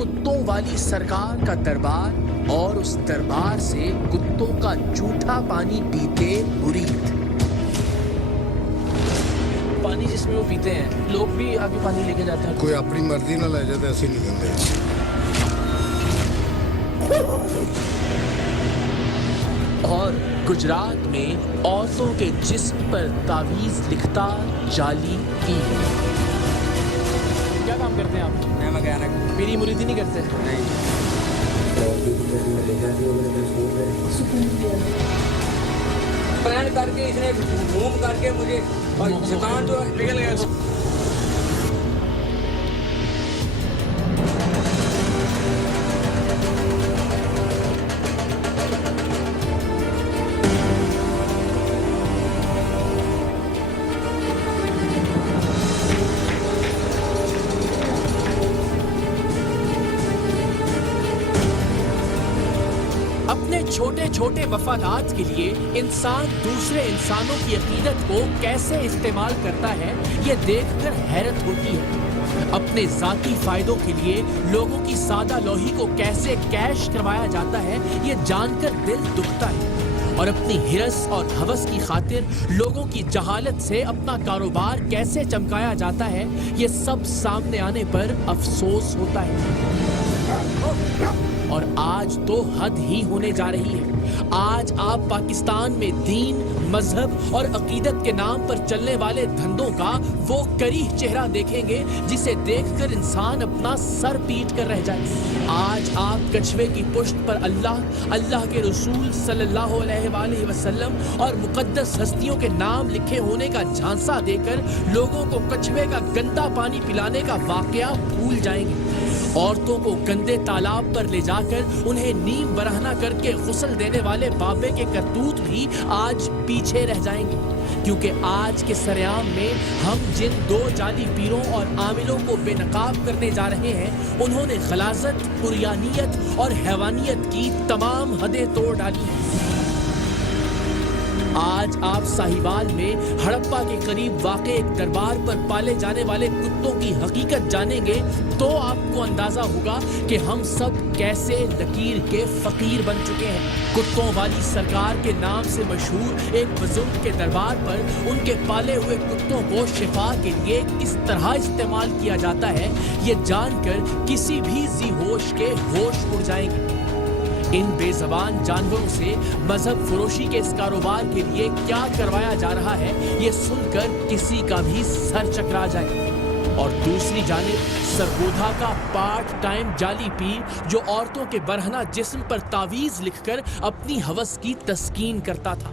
کتوں والی سرکار کا دربار اور اس دربار سے کتوں کا جھوٹا پانی پیتے مرید۔ پانی جس میں وہ پیتے ہیں لوگ بھی آگے پانی لے کے جاتے ہیں، کوئی اپنی مرضی نہ لے جاتے، اسی نہیں دیندے۔ اور گجرات میں عورتوں کے جسم پر تعویذ لکھتا جعلی پیر۔ کیا کام کرتے ہیں آپ؟ میں مکینک۔ پیری مریدی نہیں کرتے؟ نہیں۔ پلان کر کے اس نے گھوم کر کے مجھے اور شیطان تو نکل گیا۔ اپنے چھوٹے چھوٹے مفادات کے لیے انسان دوسرے انسانوں کی عقیدت کو کیسے استعمال کرتا ہے، یہ دیکھ کر حیرت ہوتی ہے۔ اپنے ذاتی فائدوں کے لیے لوگوں کی سادہ لوہی کو کیسے کیش کروایا جاتا ہے، یہ جان کر دل دکھتا ہے۔ اور اپنی ہرس اور ہوس کی خاطر لوگوں کی جہالت سے اپنا کاروبار کیسے چمکایا جاتا ہے، یہ سب سامنے آنے پر افسوس ہوتا ہے۔ اور آج تو حد ہی ہونے جا رہی ہے۔ آج آپ پاکستان میں دین، مذہب اور عقیدت کے نام پر چلنے والے دھندوں کا وہ کریہ چہرہ دیکھیں گے جسے دیکھ کر انسان اپنا سر پیٹ کر رہ جائے۔ آج آپ کچھوے کی پشت پر اللہ کے رسول صلی اللہ علیہ وآلہ وسلم اور مقدس ہستیوں کے نام لکھے ہونے کا جھانسا دے کر لوگوں کو کچھوے کا گندا پانی پلانے کا واقعہ بھول جائیں گے۔ عورتوں کو گندے تالاب پر لے جا کر انہیں نیم برہنہ کر کے غسل دینے والے بابے کے کرتوت بھی آج پیچھے رہ جائیں گے، کیونکہ آج کے سرعام میں ہم جن دو جعلی پیروں اور عاملوں کو بے نقاب کرنے جا رہے ہیں، انہوں نے غلاظت، عریانیت اور حیوانیت کی تمام حدیں توڑ ڈالی ہیں۔ آج آپ ساہیوال میں ہڑپا کے قریب واقع ایک دربار پر پالے جانے والے کتوں کی حقیقت جانیں گے تو آپ کو اندازہ ہوگا کہ ہم سب کیسے لکیر کے فقیر بن چکے ہیں۔ کتوں والی سرکار کے نام سے مشہور ایک بزرگ کے دربار پر ان کے پالے ہوئے کتوں کو شفا کے لیے کس طرح استعمال کیا جاتا ہے، یہ جان کر کسی بھی ذی ہوش کے ہوش اڑ جائیں گے۔ ان بے زبان جانوروں سے مذہب فروشی کے اس کاروبار کے لیے کیا کروایا جا رہا ہے، یہ سن کر کسی کا بھی سر چکرا جائے۔ اور دوسری جانب سرگودھا کا پارٹ ٹائم جعلی پیر جو عورتوں کے برہنہ جسم پر تعویذ لکھ کر اپنی ہوس کی تسکین کرتا تھا۔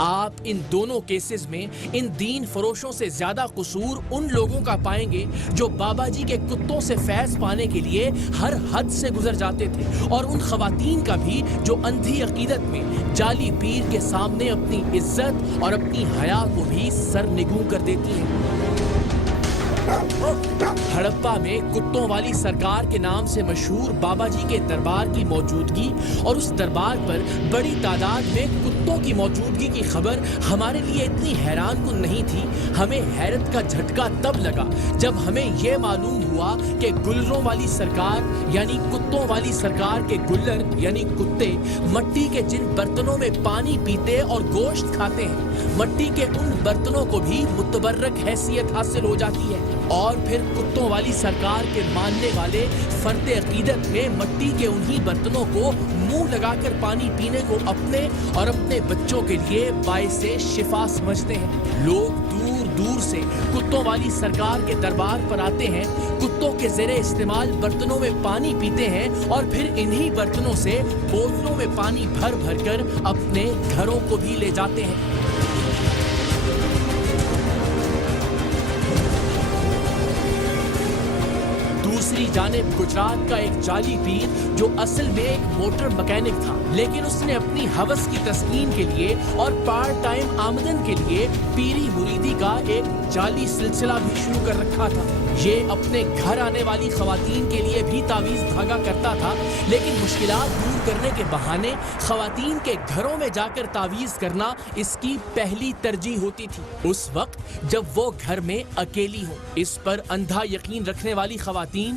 آپ ان دونوں کیسز میں ان دین فروشوں سے زیادہ قصور ان لوگوں کا پائیں گے جو بابا جی کے کتوں سے فیض پانے کے لیے ہر حد سے گزر جاتے تھے، اور ان خواتین کا بھی جو اندھی عقیدت میں جعلی پیر کے سامنے اپنی عزت اور اپنی حیا کو بھی سرنگوں کر دیتی ہیں۔ ہڑپا میں کتوں والی سرکار کے نام سے مشہور بابا جی کے دربار کی موجودگی اور اس دربار پر بڑی تعداد میں کتوں کی موجودگی کی خبر ہمارے لیے اتنی حیران کن نہیں تھی۔ ہمیں حیرت کا جھٹکا تب لگا جب ہمیں یہ معلوم ہوا کہ گلروں والی سرکار یعنی کتوں والی سرکار کے گلر یعنی کتے مٹی کے جن برتنوں میں پانی پیتے اور گوشت کھاتے ہیں، مٹی کے ان برتنوں کو بھی متبرک حیثیت حاصل ہو جاتی ہے۔ اور پھر کتوں والی سرکار کے ماننے والے فرد عقیدت میں مٹی کے انہی برتنوں کو منہ لگا کر پانی پینے کو اپنے اور اپنے بچوں کے لیے باعث شفا سمجھتے ہیں۔ لوگ دور دور سے کتوں والی سرکار کے دربار پر آتے ہیں، کتوں کے زیر استعمال برتنوں میں پانی پیتے ہیں اور پھر انہی برتنوں سے بوتلوں میں پانی بھر بھر کر اپنے گھروں کو بھی لے جاتے ہیں۔ دوسری جانب گجرات کا ایک جعلی پیر جو اصل میں ایک موٹر مکینک تھا، لیکن اس نے اپنی ہوس کی تسکین کے لیے اور پارٹ ٹائم آمدن کے لیے پیری مریدی کا ایک جعلی سلسلہ بھی شروع کر رکھا تھا۔ یہ اپنے گھر آنے والی خواتین کے لیے بھی تعویذ دھاگا کرتا تھا، لیکن مشکلات دور کرنے کے بہانے خواتین کے گھروں میں جا کر تعویذ کرنا اس کی پہلی ترجیح ہوتی تھی، اس وقت جب وہ گھر میں اکیلی ہو۔ اس پر اندھا یقین رکھنے والی خواتین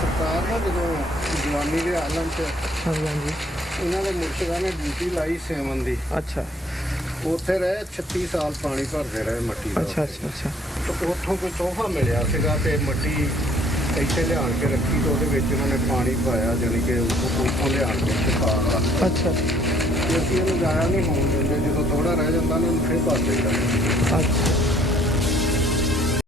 ਸਰਕਾਰ ਨਾ ਜਦੋਂ ਜਵਾਨੀ ਦੇ ਆਲਮ 'ਚ ਇਹਨਾਂ ਦੇ ਮੁਰਸ਼ਿਦਾਂ ਨੇ ਡਿਊਟੀ ਲਾਈ ਸੇਵਨ ਦੀ। ਅੱਛਾ, ਉੱਥੇ ਰਹੇ 36 ਸਾਲ ਪਾਣੀ ਭਰਦੇ ਰਹੇ ਮੱਟੀ ਦਾ। ਅੱਛਾ ਅੱਛਾ ਅੱਛਾ। ਤੇ ਉੱਥੋਂ ਕੋਈ ਤੋਹਫਾ ਮਿਲਿਆ ਸੀਗਾ ਤੇ ਮੱਟੀ ਇੱਥੇ ਲਿਆਣ ਕੇ ਰੱਖੀ ਤੇ ਉਹਦੇ ਵਿੱਚ ਉਹਨਾਂ ਨੇ ਪਾਣੀ ਪਾਇਆ, ਜਾਣੀ ਕਿ ਉੱਥੋਂ ਲਿਆਣ ਕੇ ਸਿਖਾਇਆ। ਅੱਛਾ, ਅਸੀਂ ਇਹਨੂੰ ਜਾਇਆ ਨਹੀਂ ਹੋਣ ਦਿੰਦੇ, ਜਦੋਂ ਥੋੜਾ ਰਹਿ ਜਾਂਦਾ ਨਾ ਉਹਨੂੰ ਫਿਰ ਭਰ ਦੇਈਦਾ। ਅੱਛਾ।